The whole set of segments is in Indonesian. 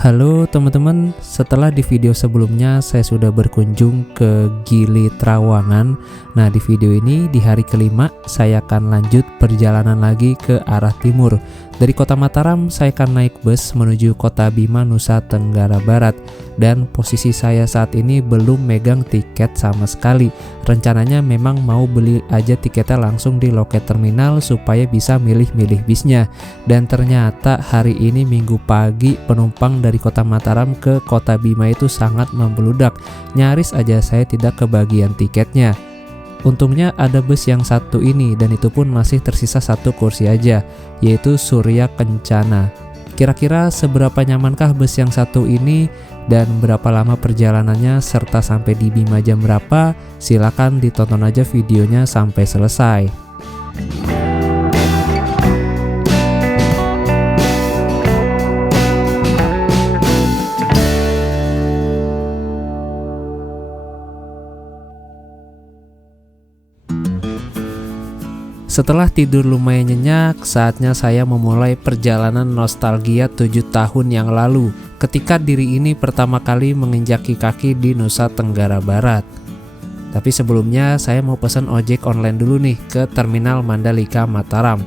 Halo teman-teman, setelah di video sebelumnya saya sudah berkunjung ke Gili Trawangan. Nah, di video ini di hari kelima saya akan lanjut perjalanan lagi ke arah timur. Dari kota Mataram saya akan naik bus menuju kota Bima, Nusa Tenggara Barat. Dan posisi saya saat ini belum megang tiket sama sekali. Rencananya memang mau beli aja tiketnya langsung di loket terminal supaya bisa milih-milih bisnya. Dan ternyata hari ini Minggu pagi penumpang dari kota Mataram ke kota Bima itu sangat membludak. Nyaris aja saya tidak kebagian tiketnya. Untungnya ada bus yang satu ini dan itu pun masih tersisa satu kursi aja, yaitu Surya Kencana. Kira-kira seberapa nyamankah bus yang satu ini dan berapa lama perjalanannya serta sampai di Bima jam berapa? Silakan ditonton aja videonya sampai selesai. Setelah tidur lumayan nyenyak, saatnya saya memulai perjalanan nostalgia 7 tahun yang lalu ketika diri ini pertama kali menginjaki kaki di Nusa Tenggara Barat. Tapi sebelumnya saya mau pesan ojek online dulu nih ke Terminal Mandalika Mataram.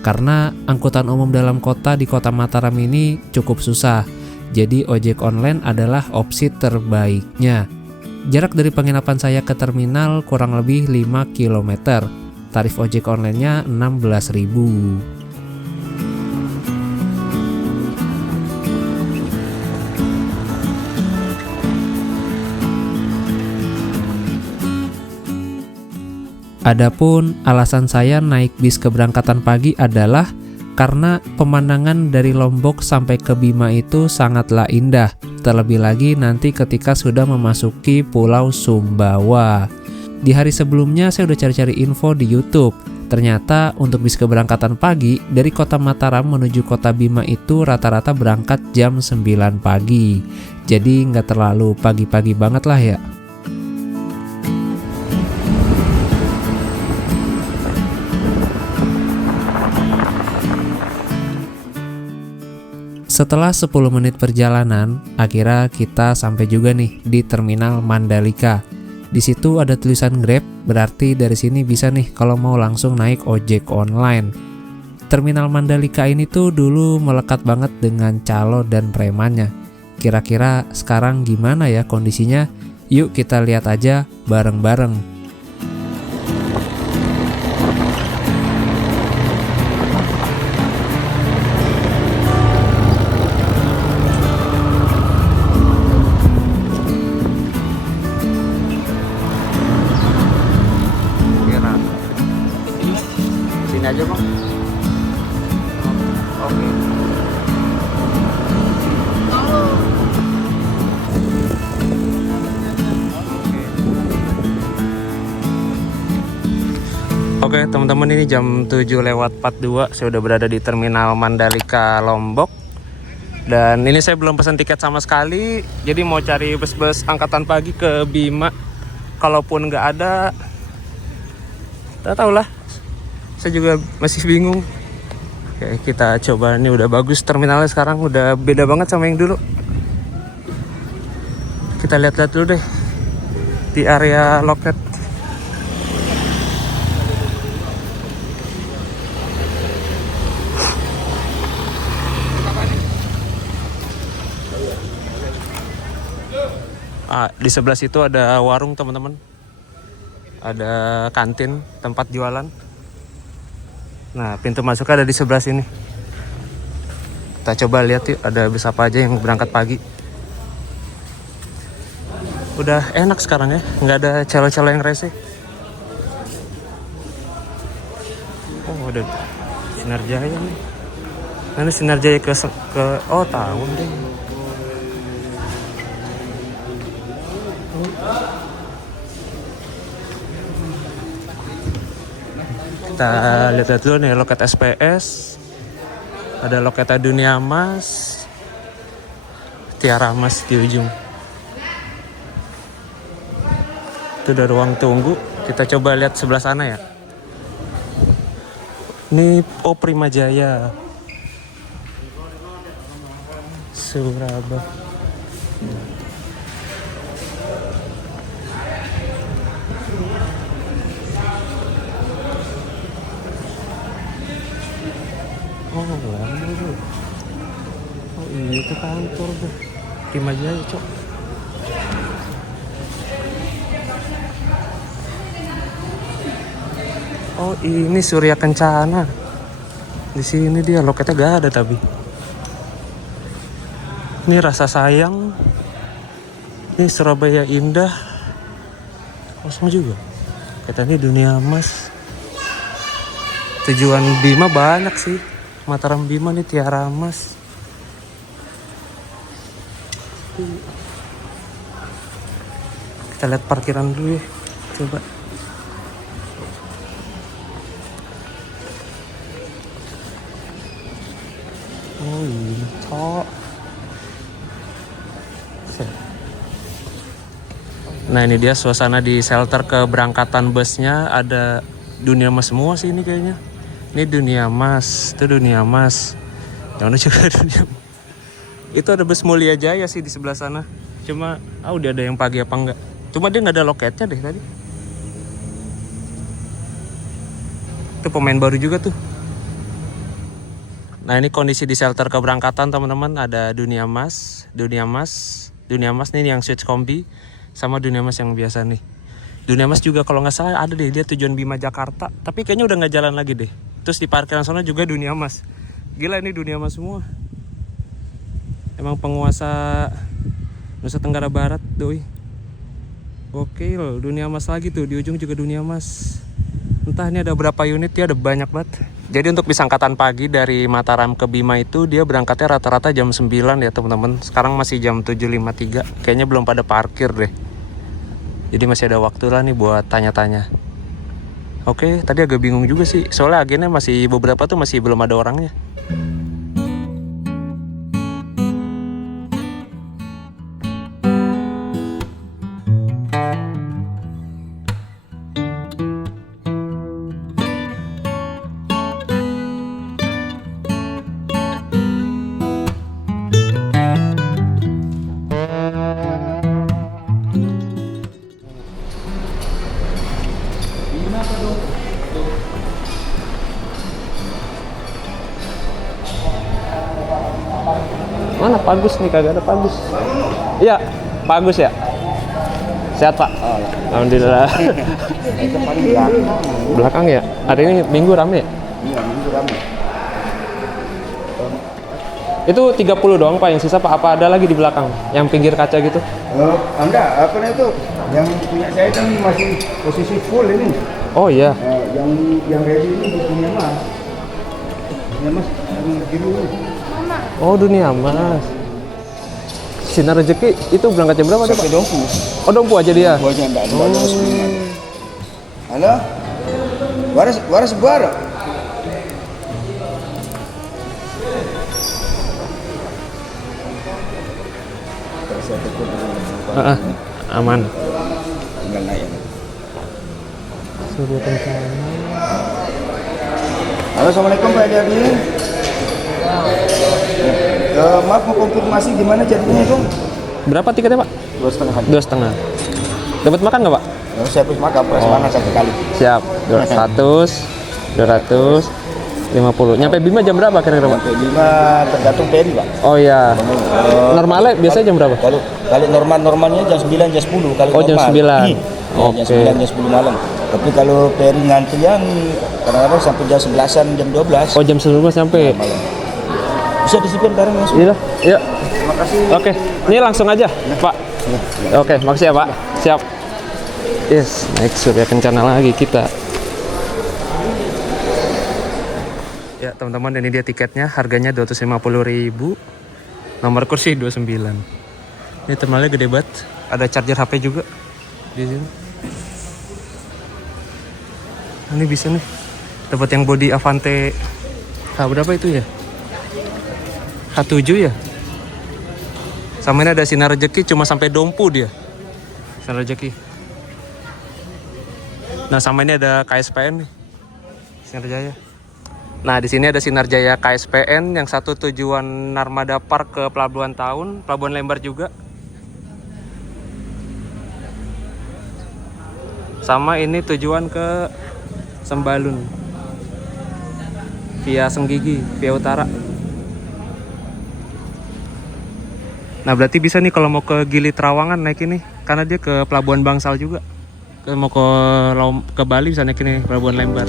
Karena angkutan umum dalam kota di kota Mataram ini cukup susah, jadi ojek online adalah opsi terbaiknya. Jarak dari penginapan saya ke terminal kurang lebih 5 km. Tarif ojek online-nya 16.000. Adapun alasan saya naik bis keberangkatan pagi adalah karena pemandangan dari Lombok sampai ke Bima itu sangatlah indah. Terlebih lagi nanti ketika sudah memasuki Pulau Sumbawa. Di hari sebelumnya saya udah cari-cari info di YouTube. Ternyata untuk bis keberangkatan pagi dari kota Mataram menuju kota Bima itu rata-rata berangkat jam 9 pagi. Jadi nggak terlalu pagi-pagi banget lah ya. Setelah 10 menit perjalanan, akhirnya kita sampai juga nih di Terminal Mandalika. Di situ ada tulisan Grab, berarti dari sini bisa nih kalau mau langsung naik ojek online. Terminal Mandalika ini tuh dulu melekat banget dengan calo dan premannya. Kira-kira sekarang gimana ya kondisinya? Yuk kita lihat aja bareng-bareng. Sini aja bang. Oke. Oke teman-teman, ini jam 7:42 saya udah berada di Terminal Mandalika Lombok. Dan ini saya belum pesan tiket sama sekali. Jadi mau cari bus-bus angkatan pagi ke Bima. Kalaupun nggak ada, tak tahu lah. Saya juga masih bingung. Oke, kita coba. Ini udah bagus terminalnya sekarang, udah beda banget sama yang dulu. Kita lihat-lihat dulu deh di area loket. Di sebelah situ ada warung teman-teman. Ada kantin, tempat jualan. Nah, pintu masuknya ada di sebelah sini. Kita coba lihat yuk, ada bus apa aja yang berangkat pagi. Udah enak sekarang ya, nggak ada calo-calo yang rese. Oh, ada Sinar Jaya nih. Nah, ini Sinar Jaya ke oh tahun deh. Kita lihat dulu nih loket SPS. Ada loket Dunia Mas, Tiara Mas di ujung. Itu ada ruang tunggu. Kita coba lihat sebelah sana ya. Ini Prima Jaya. Surabaya. Oh, lama tuh. Oh iya itu kantor tuh. Tim aja ya, Cok. Oh, ini Surya Kencana. Di sini dia loketnya gak ada tapi. Ini Rasa Sayang. Ini Surabaya Indah. Kosong juga. Kata ini Dunia Emas. Tujuan Bima banyak sih. Mataram Bima nih Tiara Mas. Kita lihat parkiran dulu ya. Coba. Oh ini cok. Nah ini dia suasana di shelter keberangkatan busnya. Ada Dunia Emas semua sih ini kayaknya. Ini Dunia Emas, itu Dunia Emas. Yang mana juga Dunia Emas. Itu ada bus Mulia Jaya sih di sebelah sana. Cuma, udah ada yang pagi apa enggak. Cuma dia nggak ada loketnya deh tadi. Itu pemain baru juga tuh. Nah ini kondisi di shelter keberangkatan teman-teman. Ada Dunia Emas, Dunia Emas nih yang switch kombi. Sama Dunia Emas yang biasa nih. Dunia Emas juga kalau nggak salah ada deh, dia tujuan Bima Jakarta. Tapi kayaknya udah nggak jalan lagi deh. Terus di parkiran sana juga Dunia Emas. Gila ini Dunia Emas semua. Emang penguasa Nusa Tenggara Barat doi. Gokil, Dunia Emas lagi tuh. Di ujung juga Dunia Emas. Entah ini ada berapa unit ya, ada banyak banget. Jadi untuk bis angkatan pagi dari Mataram ke Bima itu dia berangkatnya rata-rata jam 9 ya teman-teman. Sekarang masih jam 7.53. Kayaknya belum pada parkir deh. Jadi masih ada waktu lah nih buat tanya-tanya. Oke, tadi agak bingung juga sih. Soalnya agennya masih beberapa tuh masih belum ada orangnya. Mana Pak Agus nih, kagak ada Pak Agus. Iya, Pak Agus ya. Sehat Pak. Alhamdulillah. Belakang ya. Hari ini Minggu rame ya? Iya, Minggu rame. Itu 30 doang Pak, yang sisa Pak apa ada lagi di belakang? Yang pinggir kaca gitu? Enggak, apa itu? Yang punya saya kan masih posisi full ini. Oh iya. Yang ready ini punya Mas. Punya Mas, yang biru ini. Oh Dunia Emas. Sinar Rezeki itu berangkat jam berapa deh Pak? Sampai Dompu. Oh Dompu aja dia. Dompu aja enggak ada sebelumnya. Halo? Waras Bara. Aman. Tinggal naik. Surya Kencana. Halo, Assalamualaikum Pak Edi. Maaf mau konfirmasi gimana jadinya itu? Berapa tiketnya Pak? 2,5. 2,5. Dapat makan nggak Pak? Saya habis makan mana satu kali. Siap. 250. Nyampe Bima jam berapa kira-kira Pak? Sampai Bima tergantung peri Pak. Oh iya. Normalnya biasanya jam berapa? Kalau normalnya jam 9 jam 10 kalau jam 9. Oke. Jam 9 jam 10 malam. Tapi kalau peri ngantrian kadang-kadang sampai jam 11-an jam 12. Oh jam 11 sampai. Malam. Bisa disipin bareng langsung. Iya. Yuk. Terima kasih. Oke. Ini langsung aja, Pak. Oke, makasih ya Pak. Siap. Yes, naik Surya Kencana lagi kita. Ya teman-teman, ini dia tiketnya. Harganya 250.000. Nomor kursi 29. Ini terminalnya gede banget. Ada charger HP juga di sini. Ini bisa nih. Dapat yang body Avante. Berapa itu ya? H7 ya. Sama ini ada Sinar Rezeki cuma sampai Dompu dia. Sinar Rezeki. Nah sama ini ada KSPN nih. Sinar Jaya. Nah, di sini ada Sinar Jaya KSPN, yang satu tujuan Narmada Park ke Pelabuhan Taun, Pelabuhan Lembar juga. Sama ini tujuan ke Sembalun via Senggigi, via utara. Nah, berarti bisa nih kalau mau ke Gili Trawangan naik ini, karena dia ke Pelabuhan Bangsal juga. Mau ke Bali bisa naik ini Pelabuhan Lembar.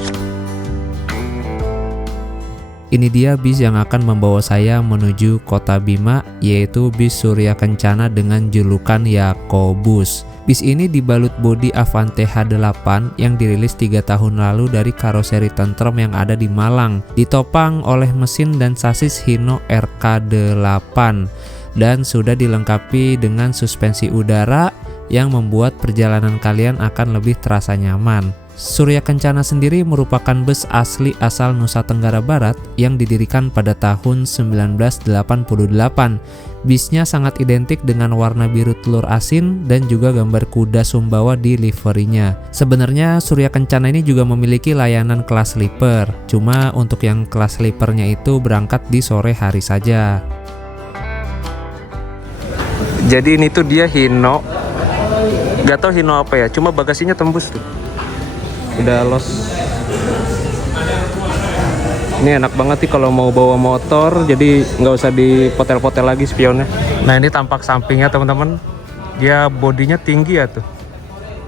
Ini dia bis yang akan membawa saya menuju Kota Bima, yaitu bis Surya Kencana dengan julukan Yakobus. Bis ini dibalut bodi Avante H8 yang dirilis 3 tahun lalu dari karoseri tentrem yang ada di Malang, ditopang oleh mesin dan sasis Hino RK8, dan sudah dilengkapi dengan suspensi udara yang membuat perjalanan kalian akan lebih terasa nyaman. Surya Kencana sendiri merupakan bus asli asal Nusa Tenggara Barat yang didirikan pada tahun 1988. Bisnya sangat identik dengan warna biru telur asin dan juga gambar kuda Sumbawa di liverinya. Sebenarnya Surya Kencana ini juga memiliki layanan kelas sleeper, cuma untuk yang kelas sleepernya itu berangkat di sore hari saja. Jadi ini tuh dia Hino, gak tau Hino apa ya, cuma bagasinya tembus tuh. Udah los. Ini enak banget nih kalau mau bawa motor, jadi nggak usah dipotel-potel lagi spionnya. Nah, ini tampak sampingnya teman-teman, dia bodinya tinggi ya tuh.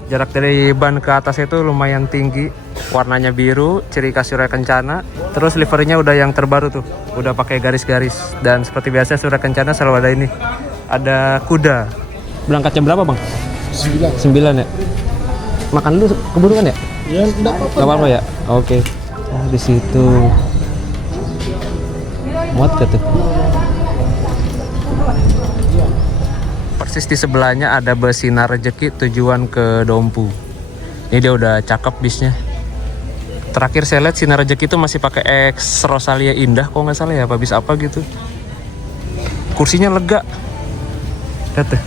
Jarak dari ban ke atas itu lumayan tinggi. Warnanya biru, ciri khas Surya Kencana. Terus liverinya udah yang terbaru tuh, udah pakai garis-garis. Dan seperti biasa Surya Kencana selalu ada ini, ada kuda. Berangkat jam berapa bang? 9 ya. Makan dulu keburu kan ya? Ya, enggak apa-apa. Gak apa-apa ya? Oke. Oh, di situ. Muat gak tuh? Persis di sebelahnya ada bus Sinar Rejeki tujuan ke Dompu. Ini dia udah cakep bisnya. Terakhir saya lihat Sinar Rejeki itu masih pakai X Rosalia Indah, kok nggak salah ya, apa bis apa gitu. Kursinya lega. Lihat deh.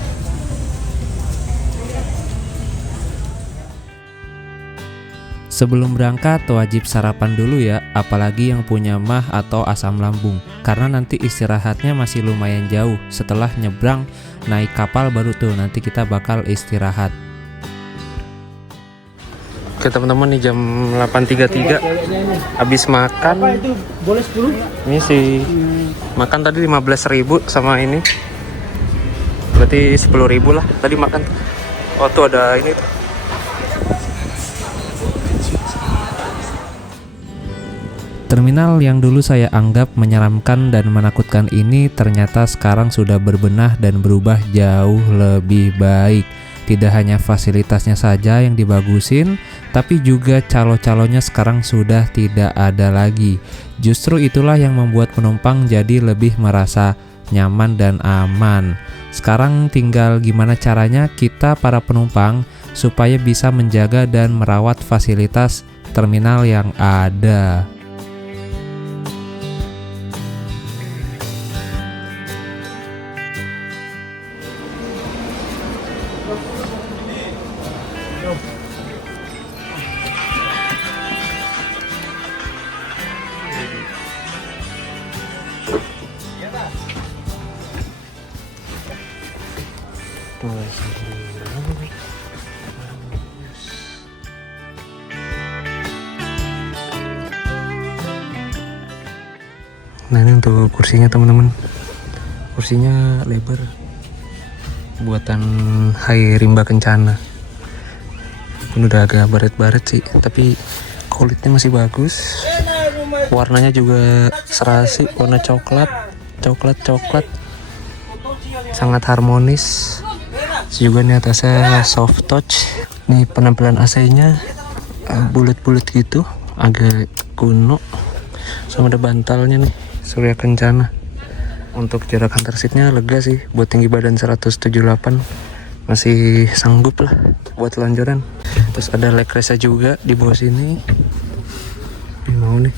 Sebelum berangkat wajib sarapan dulu ya, apalagi yang punya mah atau asam lambung, karena nanti istirahatnya masih lumayan jauh. Setelah nyebrang naik kapal baru tuh nanti kita bakal istirahat. Oke teman-teman, nih jam 8.33 habis makan. Boleh 10? Ini sih makan tadi 15.000 sama ini, berarti 10.000 lah tadi makan. Oh tuh ada ini tuh. Terminal yang dulu saya anggap menyeramkan dan menakutkan ini ternyata sekarang sudah berbenah dan berubah jauh lebih baik. Tidak hanya fasilitasnya saja yang dibagusin, tapi juga calo-calonya sekarang sudah tidak ada lagi. Justru itulah yang membuat penumpang jadi lebih merasa nyaman dan aman. Sekarang tinggal gimana caranya kita para penumpang supaya bisa menjaga dan merawat fasilitas terminal yang ada. Nah ini untuk kursinya teman-teman, kursinya lebar, buatan Hai Rimba Kencana. Ini udah agak baret-baret sih, tapi kulitnya masih bagus. Warnanya juga serasi, warna coklat, sangat harmonis. Juga nih atasnya soft touch. Nih penampilan AC-nya bulat-bulat gitu, agak kuno. Sama ada bantalnya nih, Surya Kencana. Untuk jarak antar seatnya lega sih, buat tinggi badan 178 masih sanggup lah buat lonjoran. Terus ada leg race juga di bawah sini. Ini mau nih,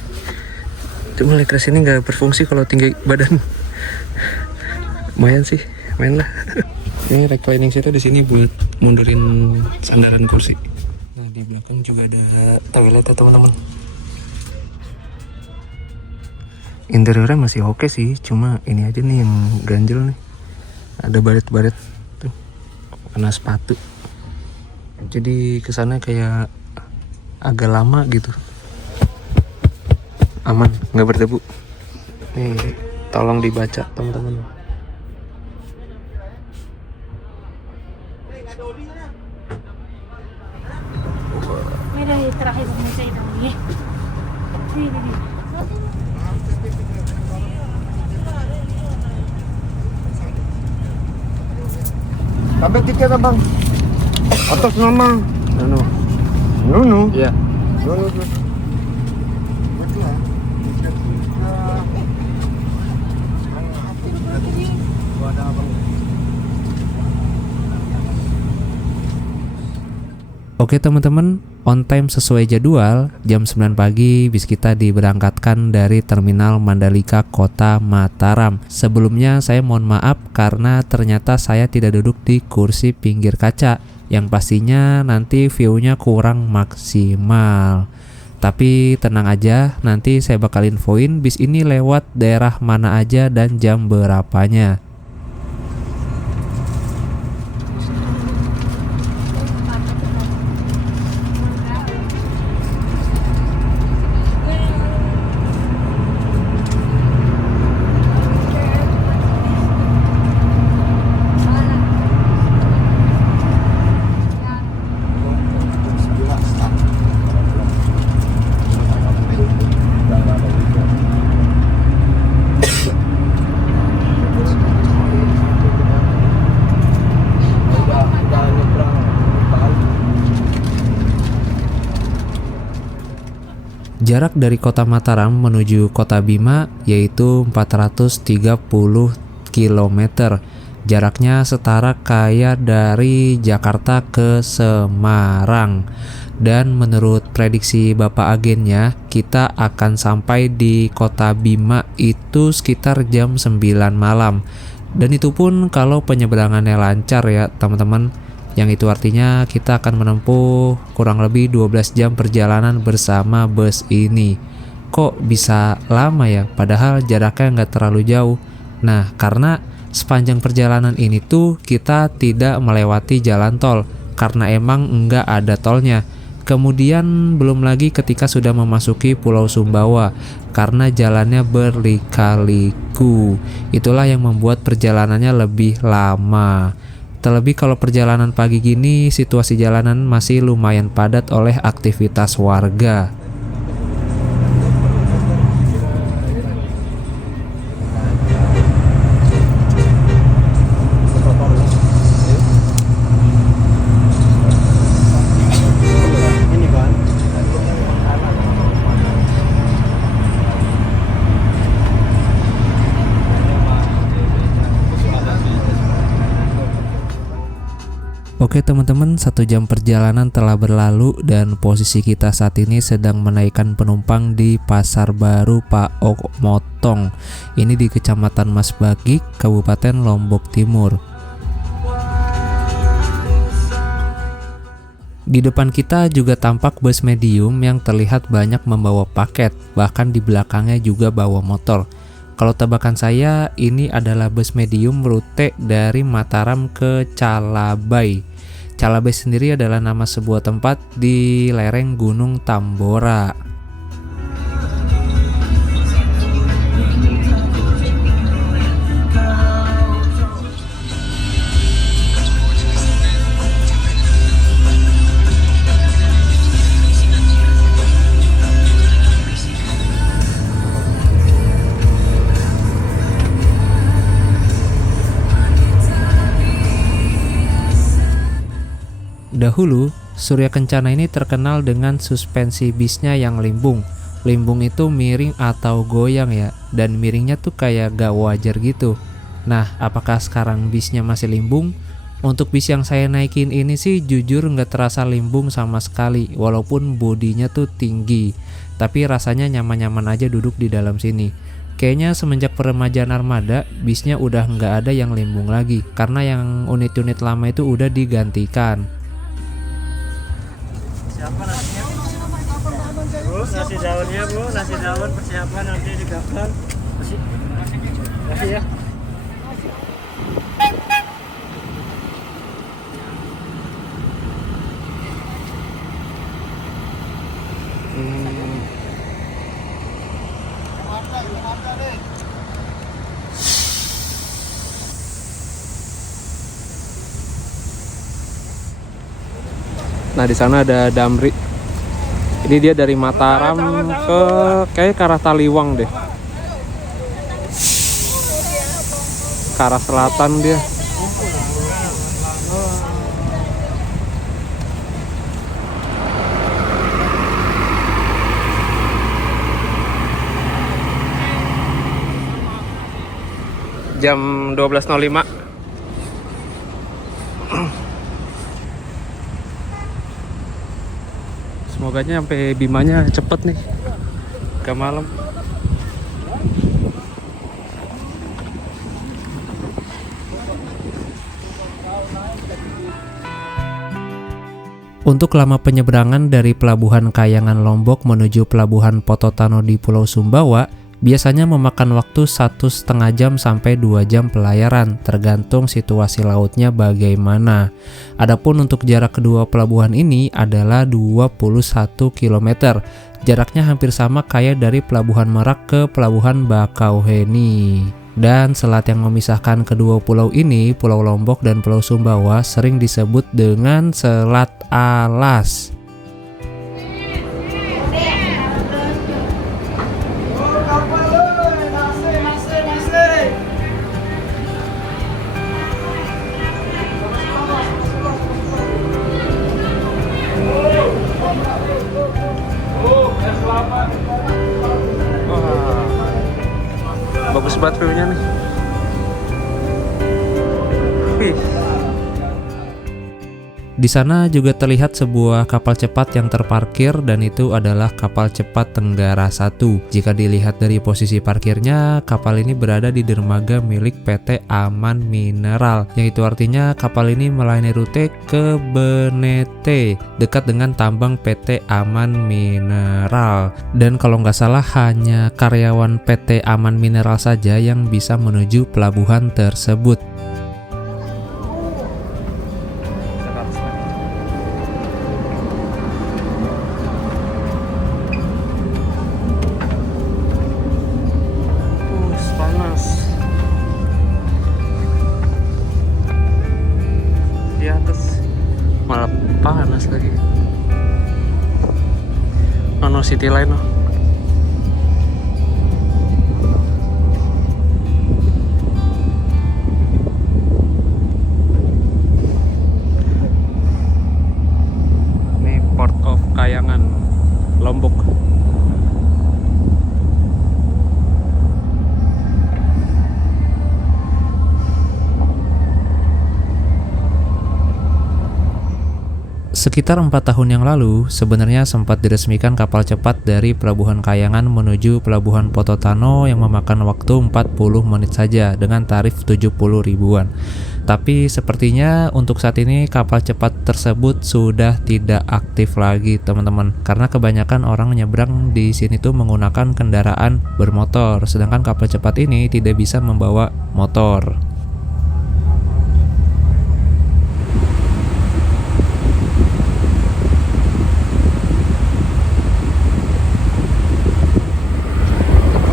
cuma leg race ini nggak berfungsi kalau tinggi badan. Lumayan sih, main lah. Ini reclining seat di sini buat mundurin sandaran kursi. Nah di belakang juga ada toilet ya teman-teman. Interiornya masih oke sih, cuma ini aja nih yang ganjel nih. Ada baret-baret tuh kena sepatu. Jadi kesannya kayak agak lama gitu. Aman, nggak berdebu. Nih, tolong dibaca teman-teman. Mira, terakhir saya ini. Sampai tiket abang. Atas nama. Nunu. Nunu. Iya. Nunu. Oke teman-teman, on time sesuai jadwal, jam 9 pagi bis kita diberangkatkan dari Terminal Mandalika Kota Mataram. Sebelumnya saya mohon maaf karena ternyata saya tidak duduk di kursi pinggir kaca, yang pastinya nanti view-nya kurang maksimal. Tapi tenang aja, nanti saya bakal infoin bis ini lewat daerah mana aja dan jam berapanya. Jarak dari kota Mataram menuju kota Bima yaitu 430 km. Jaraknya setara kayak dari Jakarta ke Semarang. Dan menurut prediksi Bapak agennya, kita akan sampai di kota Bima itu sekitar jam 9 malam. Dan itu pun kalau penyeberangannya lancar ya teman-teman. Yang itu artinya kita akan menempuh kurang lebih 12 jam perjalanan bersama bus ini. Kok bisa lama ya? Padahal jaraknya nggak terlalu jauh. Nah, karena sepanjang perjalanan ini tuh kita tidak melewati jalan tol. Karena emang nggak ada tolnya. Kemudian belum lagi ketika sudah memasuki Pulau Sumbawa. Karena jalannya berlika-liku. Itulah yang membuat perjalanannya lebih lama. Terlebih kalau perjalanan pagi gini, situasi jalanan masih lumayan padat oleh aktivitas warga. Oke teman-teman, 1 jam perjalanan telah berlalu dan posisi kita saat ini sedang menaikkan penumpang di Pasar Baru Pak Ok Motong. Ini di Kecamatan Masbagik, Kabupaten Lombok Timur. Di depan kita juga tampak bus medium yang terlihat banyak membawa paket, bahkan di belakangnya juga bawa motor. Kalau tebakan saya, ini adalah bus medium rute dari Mataram ke Calabai. Calabai sendiri adalah nama sebuah tempat di lereng Gunung Tambora. Dahulu, Surya Kencana ini terkenal dengan suspensi bisnya yang limbung. Limbung itu miring atau goyang ya, dan miringnya tuh kayak gak wajar gitu. Nah, apakah sekarang bisnya masih limbung? Untuk bis yang saya naikin ini sih jujur nggak terasa limbung sama sekali, walaupun bodinya tuh tinggi. Tapi rasanya nyaman-nyaman aja duduk di dalam sini. Kayaknya semenjak peremajaan armada, bisnya udah nggak ada yang limbung lagi, karena yang unit-unit lama itu udah digantikan. Siapa nasinya? Bu, nasi daunnya bu, nasi daun persiapan nanti di belakang. ya. Nah, di sana ada Damri. Ini dia dari Mataram kayak ke arah Taliwang deh. Ke arah selatan dia. Jam 12.05. Semoganya sampai Bimanya cepet nih, gak malam. Untuk lama penyeberangan dari Pelabuhan Kayangan Lombok menuju Pelabuhan Pototano di Pulau Sumbawa biasanya memakan waktu 1,5 jam sampai 2 jam pelayaran, tergantung situasi lautnya bagaimana. Adapun untuk jarak kedua pelabuhan ini adalah 21 km. Jaraknya hampir sama kayak dari Pelabuhan Merak ke Pelabuhan Bakauheni. Dan selat yang memisahkan kedua pulau ini, Pulau Lombok dan Pulau Sumbawa, sering disebut dengan Selat Alas. Bagus banget view-nya nih. Wih. Di sana juga terlihat sebuah kapal cepat yang terparkir dan itu adalah kapal cepat Tenggara 1. Jika dilihat dari posisi parkirnya, kapal ini berada di dermaga milik PT Aman Mineral, yang itu artinya kapal ini melayani rute ke Benete, dekat dengan tambang PT Aman Mineral. Dan kalau nggak salah hanya karyawan PT Aman Mineral saja yang bisa menuju pelabuhan tersebut. Di atas malah panas lagi. No city line no. Ini Port of Kayangan Lombok. Sekitar 4 tahun yang lalu, sebenarnya sempat diresmikan kapal cepat dari Pelabuhan Kayangan menuju Pelabuhan Pototano yang memakan waktu 40 menit saja dengan tarif 70 ribuan. Tapi sepertinya untuk saat ini kapal cepat tersebut sudah tidak aktif lagi, teman-teman. Karena kebanyakan orang nyebrang di sini tuh menggunakan kendaraan bermotor, sedangkan kapal cepat ini tidak bisa membawa motor.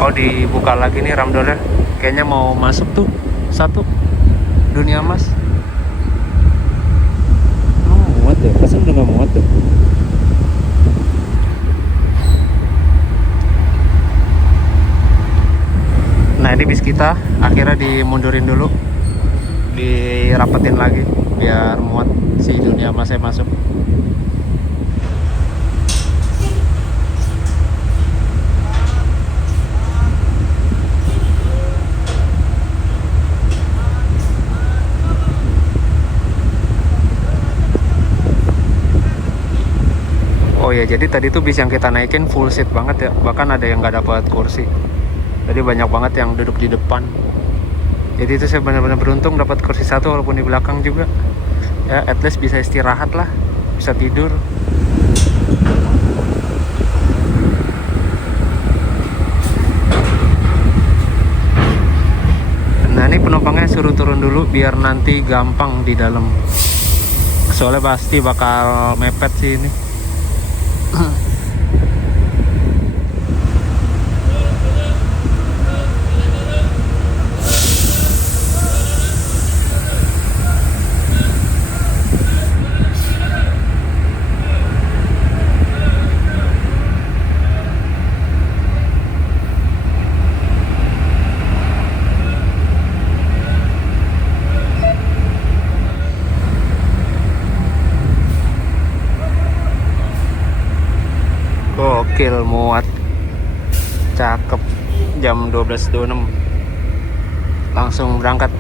Oh, dibuka lagi nih ramdornya. Kayaknya mau masuk tuh satu Dunia Emas. Oh, muat ya? Pasang udah gak muat tuh. Nah, ini bis kita akhirnya dimundurin dulu, dirapetin lagi biar muat si Dunia Emasnya masuk. Oh ya, jadi tadi tuh bis yang kita naikin full seat banget ya, bahkan ada yang nggak dapat kursi. Tadi banyak banget yang duduk di depan. Jadi itu saya benar-benar beruntung dapat kursi satu walaupun di belakang juga. Ya, at least bisa istirahat lah, bisa tidur. suruh turun dulu biar nanti gampang di dalam. Soalnya pasti bakal mepet sih ini. Gokil, muat, cakep. Jam 12.26 langsung berangkat.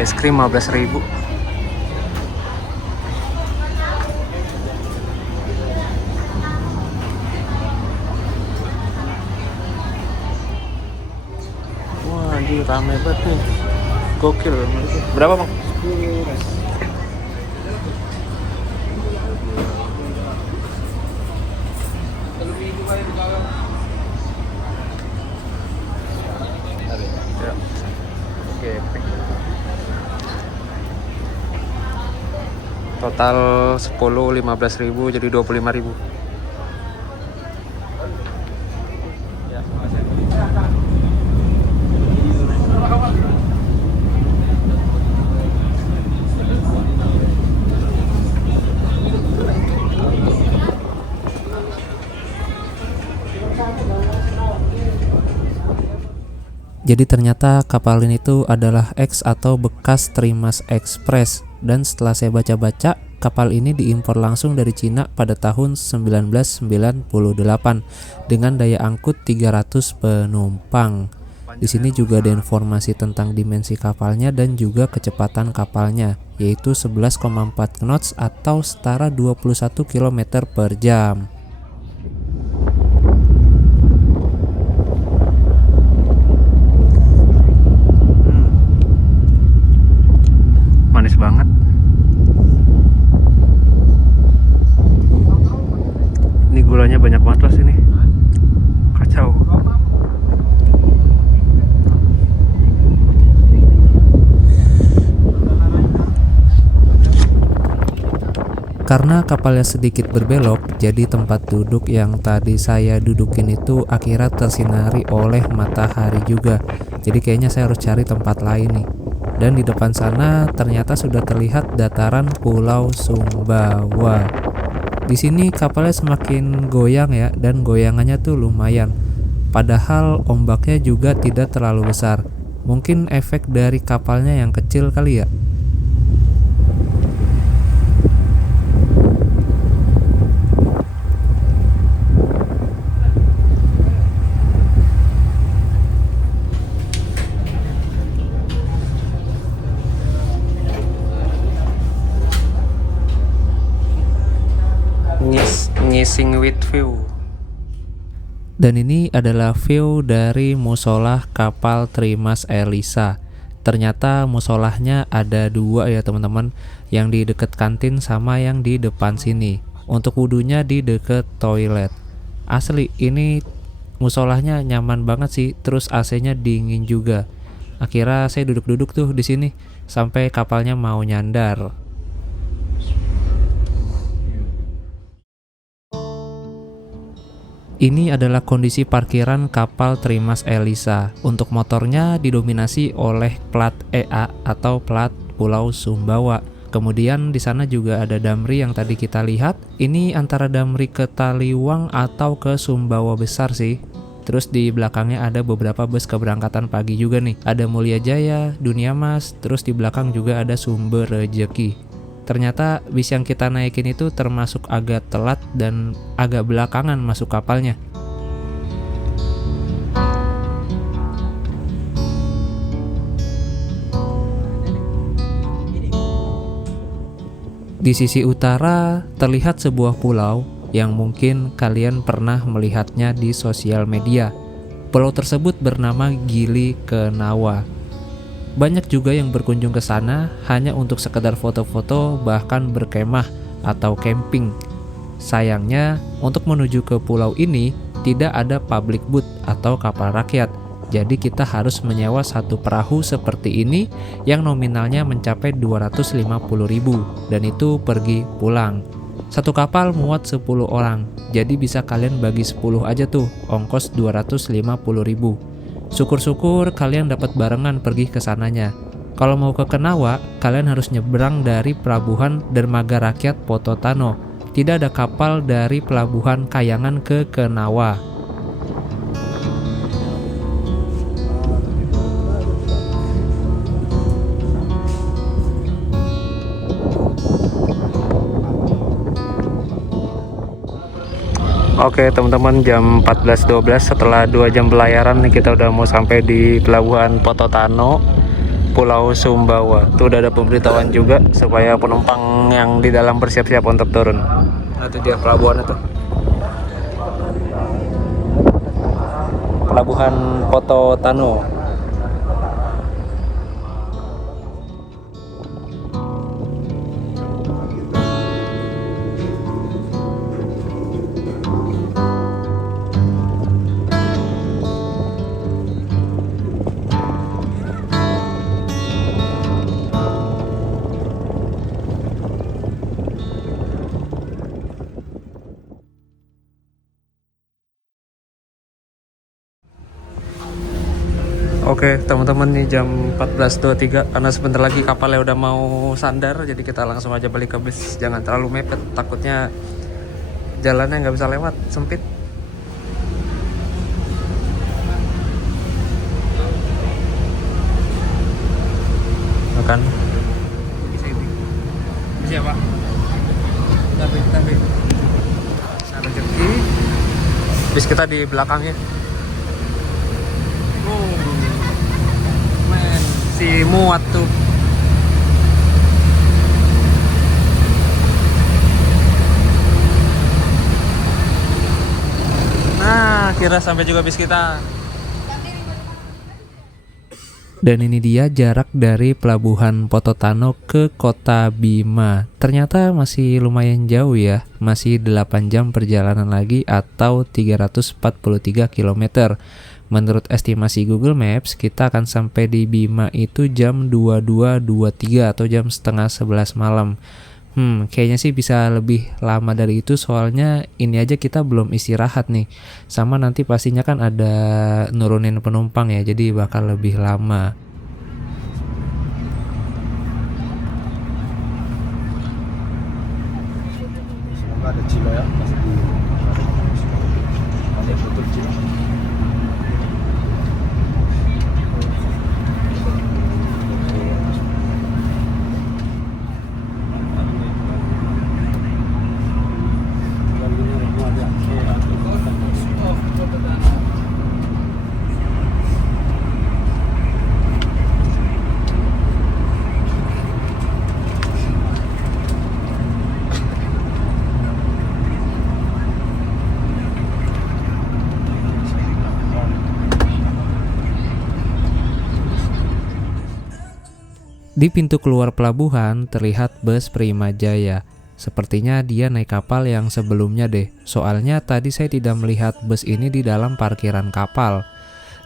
Es krim 15.000. Wah, anjir rame banget nih. Gokil. Berapa, Bang? 10. Ya. Oke. Total 10 15.000 jadi 25.000. Ya, makasih. Jadi ternyata kapal ini tuh adalah ex atau bekas Trimas Express. Dan setelah saya baca-baca, kapal ini diimpor langsung dari Cina pada tahun 1998 dengan daya angkut 300 penumpang. Di sini juga ada informasi tentang dimensi kapalnya dan juga kecepatan kapalnya, yaitu 11,4 knots atau setara 21 km per jam. Manis banget. Ini gulanya banyak banget loh sini. Kacau. Karena kapalnya sedikit berbelok, jadi tempat duduk yang tadi saya dudukin itu akhirnya tersinari oleh matahari juga. Jadi kayaknya saya harus cari tempat lain nih. Dan di depan sana ternyata sudah terlihat dataran Pulau Sumbawa. Di sini kapalnya semakin goyang ya, dan goyangannya tuh lumayan. Padahal ombaknya juga tidak terlalu besar. Mungkin efek dari kapalnya yang kecil kali ya. Missing with view. Dan ini adalah view dari musolah kapal Trimas Elisa. Ternyata musolahnya ada dua ya teman-teman, yang di dekat kantin sama yang di depan sini. Untuk wudhunya di dekat toilet. Asli ini musolahnya nyaman banget sih, terus AC-nya dingin juga. Akhirnya saya duduk-duduk tuh di sini sampai kapalnya mau nyandar. Ini adalah kondisi parkiran kapal Trimas Elisa. Untuk motornya didominasi oleh plat EA atau plat Pulau Sumbawa. Kemudian di sana juga ada Damri yang tadi kita lihat. Ini antara Damri ke Taliwang atau ke Sumbawa besar sih. Terus di belakangnya ada beberapa bus keberangkatan pagi juga nih. Ada Mulia Jaya, Dunia Mas, terus di belakang juga ada Sumber Rejeki. Ternyata bis yang kita naikin itu termasuk agak telat dan agak belakangan masuk kapalnya. Di sisi utara terlihat sebuah pulau yang mungkin kalian pernah melihatnya di sosial media. Pulau tersebut bernama Gili Kenawa. Banyak juga yang berkunjung ke sana hanya untuk sekedar foto-foto bahkan berkemah atau camping. Sayangnya, untuk menuju ke pulau ini tidak ada public boat atau kapal rakyat. Jadi kita harus menyewa satu perahu seperti ini yang nominalnya mencapai 250.000 dan itu pergi pulang. Satu kapal muat 10 orang, jadi bisa kalian bagi 10 aja tuh, ongkos 250.000. Syukur-syukur kalian dapat barengan pergi ke sananya. Kalau mau ke Kenawa, kalian harus nyebrang dari pelabuhan Dermaga Rakyat Pototano. Tidak ada kapal dari pelabuhan Kayangan ke Kenawa. Oke teman-teman, jam 14.12 setelah 2 jam pelayaran nih kita udah mau sampai di pelabuhan Pototano, Pulau Sumbawa. Tuh udah ada pemberitahuan juga supaya penumpang yang di dalam bersiap-siap untuk turun. Nah itu dia pelabuhan itu. Pelabuhan Pototano. Oke teman-teman, nih jam 14.23 karena sebentar lagi kapalnya udah mau sandar, jadi kita langsung aja balik ke bis. Jangan terlalu mepet, takutnya jalannya nggak bisa lewat, sempit. Makan siapa? Tapi saya rezeki. Bis kita di belakangnya. Si muat tuh. Nah, kira sampai juga bis kita. Dan ini dia jarak dari pelabuhan Pototano ke kota Bima. Ternyata masih lumayan jauh ya. Masih 8 jam perjalanan lagi atau 343 km. Menurut estimasi Google Maps, kita akan sampai di Bima itu jam 22.23 atau jam setengah 11 malam. Kayaknya sih bisa lebih lama dari itu, soalnya ini aja kita belum istirahat nih. Sama nanti pastinya kan ada nurunin penumpang ya, jadi bakal lebih lama. Ada Cilo ya, pasti ada tutup Cilo. Di pintu keluar pelabuhan terlihat bus Prima Jaya. Sepertinya dia naik kapal yang sebelumnya deh. Soalnya tadi saya tidak melihat bus ini di dalam parkiran kapal.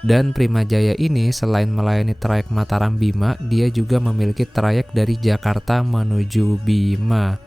Dan Prima Jaya ini selain melayani trayek Mataram Bima, dia juga memiliki trayek dari Jakarta menuju Bima.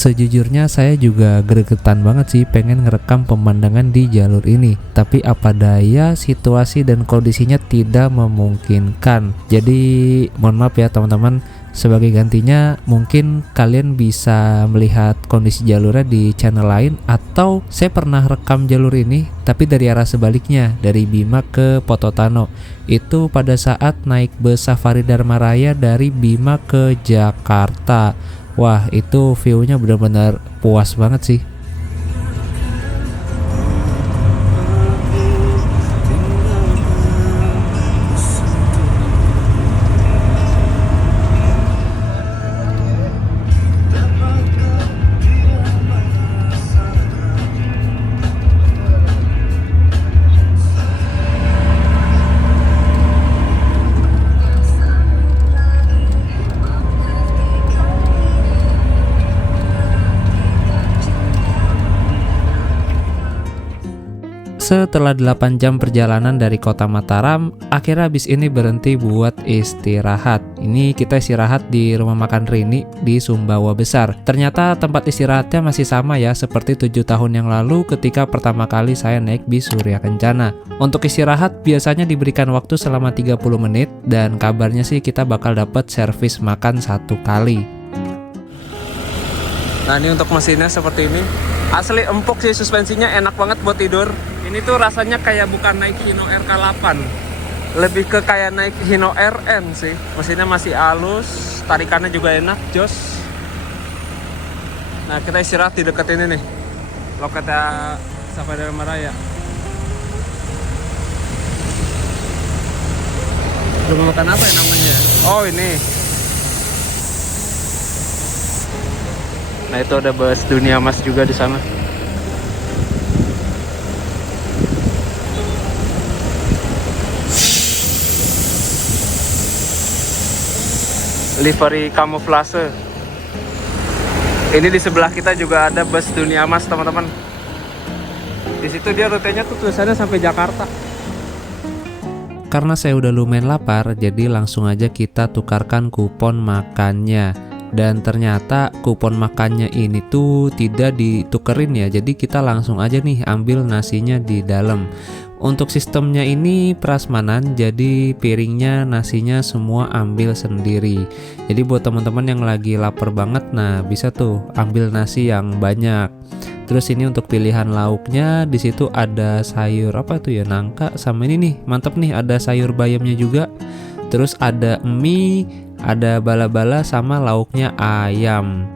Sejujurnya saya juga gregetan banget sih pengen ngerekam pemandangan di jalur ini. Tapi apa daya situasi dan kondisinya tidak memungkinkan. Jadi mohon maaf ya teman-teman. Sebagai gantinya mungkin kalian bisa melihat kondisi jalurnya di channel lain. Atau saya pernah rekam jalur ini tapi dari arah sebaliknya, dari Bima ke Pototano. Itu pada saat naik bus Safari Dharma Raya dari Bima ke Jakarta. Wah, itu view-nya benar-benar puas banget sih. Setelah 8 jam perjalanan dari kota Mataram, akhirnya bis ini berhenti buat istirahat. Ini kita istirahat di rumah makan Rini di Sumbawa Besar. Ternyata tempat istirahatnya masih sama ya, seperti 7 tahun yang lalu ketika pertama kali saya naik bis Surya Kencana. Untuk istirahat biasanya diberikan waktu selama 30 menit dan kabarnya sih kita bakal dapat servis makan 1 kali. Nah ini untuk mesinnya seperti ini. Asli empuk sih, suspensinya enak banget buat tidur. Ini tuh rasanya kayak bukan naik Hino RK8, lebih ke kayak naik Hino RN sih. Mesinnya masih halus, tarikannya juga enak, jos. Nah kita istirahat di dekat ini nih, loketnya Safari Dharma Raya. Rumah makan apa ya namanya? Oh ini. Nah itu ada bus Dunia Mas juga di sana. Livery kamuflase. Ini di sebelah kita juga ada bus Dunia Mas teman-teman. Di situ dia rutenya tuh tulisannya sampai Jakarta. Karena saya udah lumayan lapar, jadi langsung aja kita tukarkan kupon makannya. Dan ternyata kupon makannya ini tuh tidak ditukerin ya, jadi kita langsung aja nih ambil nasinya di dalam. Untuk sistemnya ini prasmanan, jadi piringnya nasinya semua ambil sendiri. Jadi buat teman-teman yang lagi lapar banget, nah bisa tuh ambil nasi yang banyak. Terus ini untuk pilihan lauknya, di situ ada sayur apa tuh ya, nangka sama ini nih, mantep nih, ada sayur bayamnya juga. Terus ada mie, ada bala-bala sama lauknya ayam.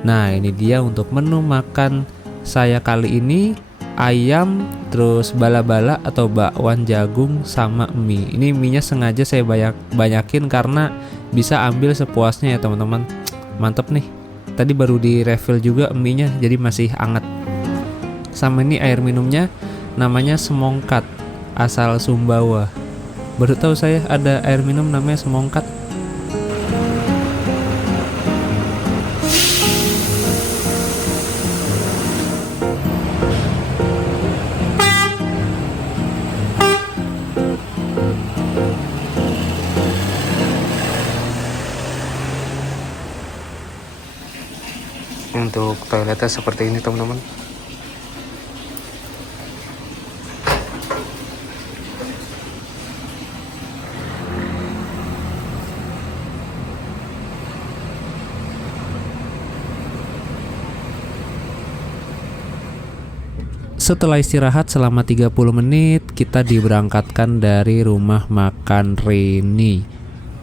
Nah ini dia untuk menu makan saya kali ini, ayam, terus bala-bala atau bakwan jagung sama mie. Ini mie-nya sengaja saya banyakin karena bisa ambil sepuasnya ya teman-teman. Mantep nih. Tadi baru di refill juga mie-nya, jadi masih hangat. Sama ini air minumnya namanya Semongkat, asal Sumbawa. Baru tahu saya ada air minum namanya Semongkat. Untuk toiletnya seperti ini teman-teman. Setelah istirahat selama 30 menit, kita diberangkatkan dari rumah makan Rini.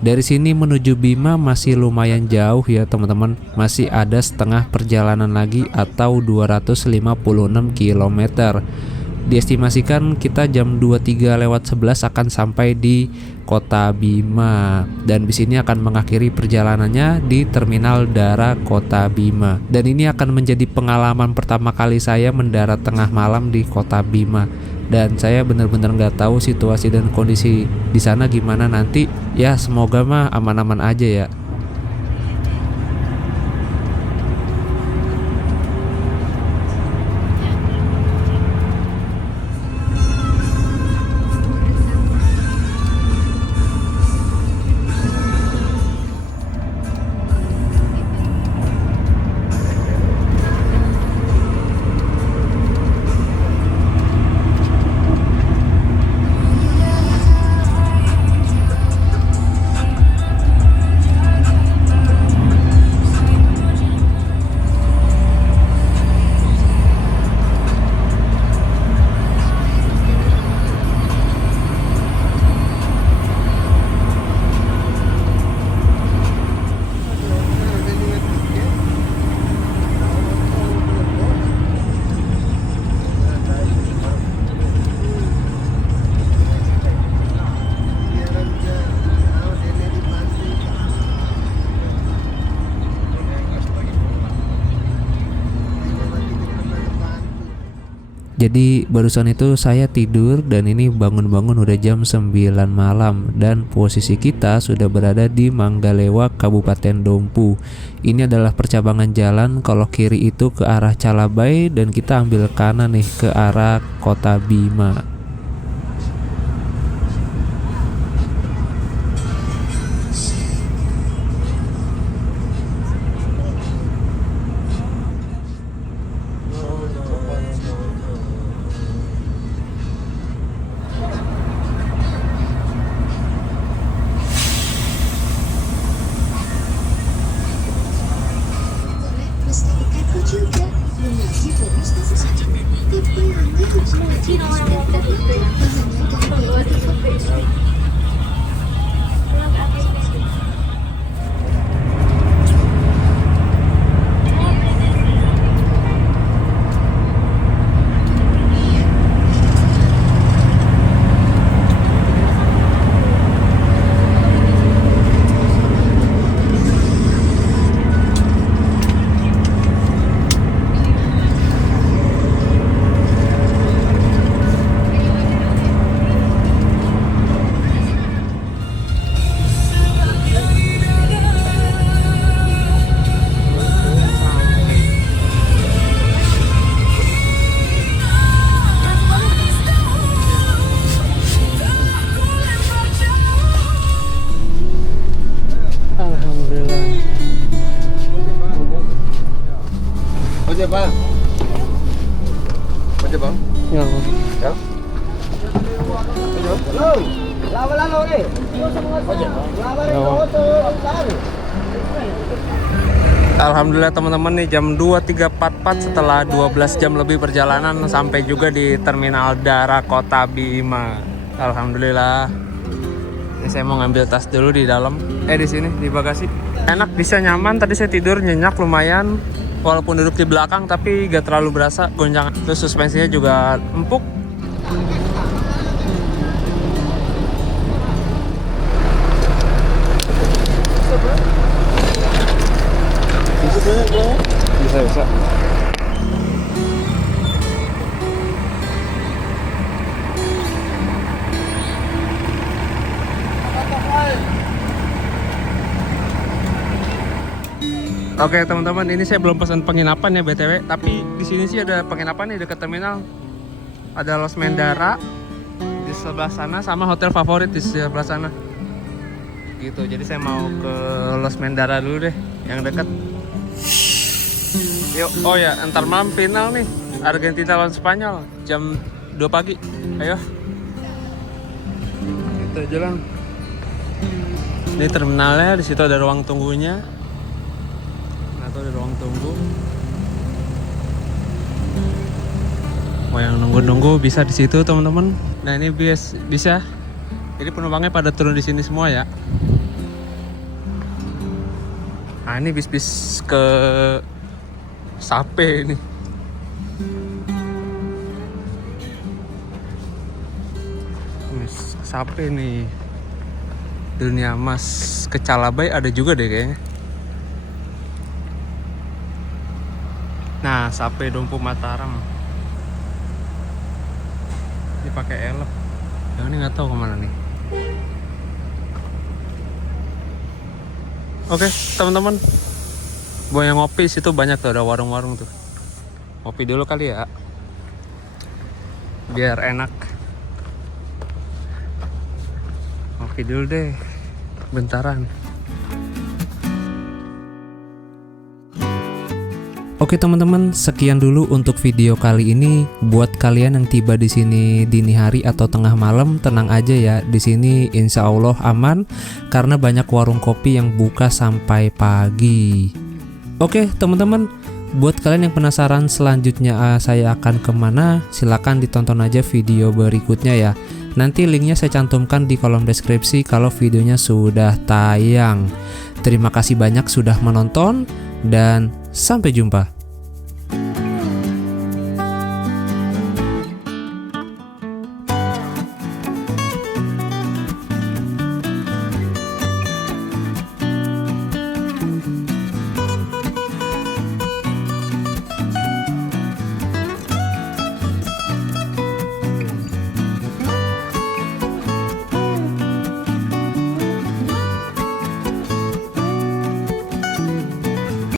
Dari sini menuju Bima masih lumayan jauh ya teman-teman, masih ada setengah perjalanan lagi atau 256 km. Diestimasikan kita jam 23:11 akan sampai di Kota Bima, dan di sini akan mengakhiri perjalanannya di Terminal Dara Kota Bima. Dan ini akan menjadi pengalaman pertama kali saya mendarat tengah malam di Kota Bima. Dan saya benar-benar nggak tahu situasi dan kondisi di sana gimana nanti. Ya semoga mah aman-aman aja ya. Jadi barusan itu saya tidur dan ini bangun-bangun udah jam 9 malam dan posisi kita sudah berada di Manggalewa, Kabupaten Dompu. Ini adalah percabangan jalan, kalau kiri itu ke arah Calabai dan kita ambil kanan nih ke arah Kota Bima. Ojek bang. Ojek bang. Ya. Ya. Halo. Lalu nih. Ojek bang. Alhamdulillah teman-teman nih jam 23.44 setelah 12 jam lebih perjalanan sampai juga di Terminal Dara Kota Bima. Alhamdulillah. Ini saya mau ngambil tas dulu di dalam. Di sini di bagasi. Enak, bisa nyaman. Tadi saya tidur nyenyak lumayan. Walaupun duduk di belakang tapi gak terlalu berasa goncangan. Terus suspensinya juga empuk. Bisa. Oke teman-teman, ini saya belum pesan penginapan ya BTW, tapi di sini sih ada penginapan nih dekat terminal. Ada Los Mendara di sebelah sana sama hotel favorit di sebelah sana. Gitu. Jadi saya mau ke Los Mendara dulu deh, yang dekat. Yuk, oh ya, entar malam final nih Argentina lawan Spanyol jam 2 pagi. Ayo. Kita jalan. Ini terminalnya, di situ ada ruang tunggunya. Ada ruang tunggu. Mau yang nunggu-nunggu bisa di situ teman-teman. Nah ini bisa. Jadi penumpangnya pada turun di sini semua ya. Nah ini bis-bis ke Sape nih. Bis ke Sape nih. Dunia Emas ke Calabai ada juga deh kayaknya. Nah, Sape Dompu Mataram. Ini pakai elep. Yang ini nggak tahu kemana nih. Oke, teman-teman. Buat yang ngopi situ banyak tuh, ada warung-warung tuh. Ngopi dulu kali ya. Biar enak. Ngopi dulu deh. Bentaran. Oke teman-teman, sekian dulu untuk video kali ini. Buat kalian yang tiba di sini dini hari atau tengah malam, tenang aja ya. Di sini insya Allah aman karena banyak warung kopi yang buka sampai pagi. Oke teman-teman, buat kalian yang penasaran selanjutnya saya akan kemana, silahkan ditonton aja video berikutnya ya. Nanti linknya saya cantumkan di kolom deskripsi kalau videonya sudah tayang. Terima kasih banyak sudah menonton dan sampai jumpa.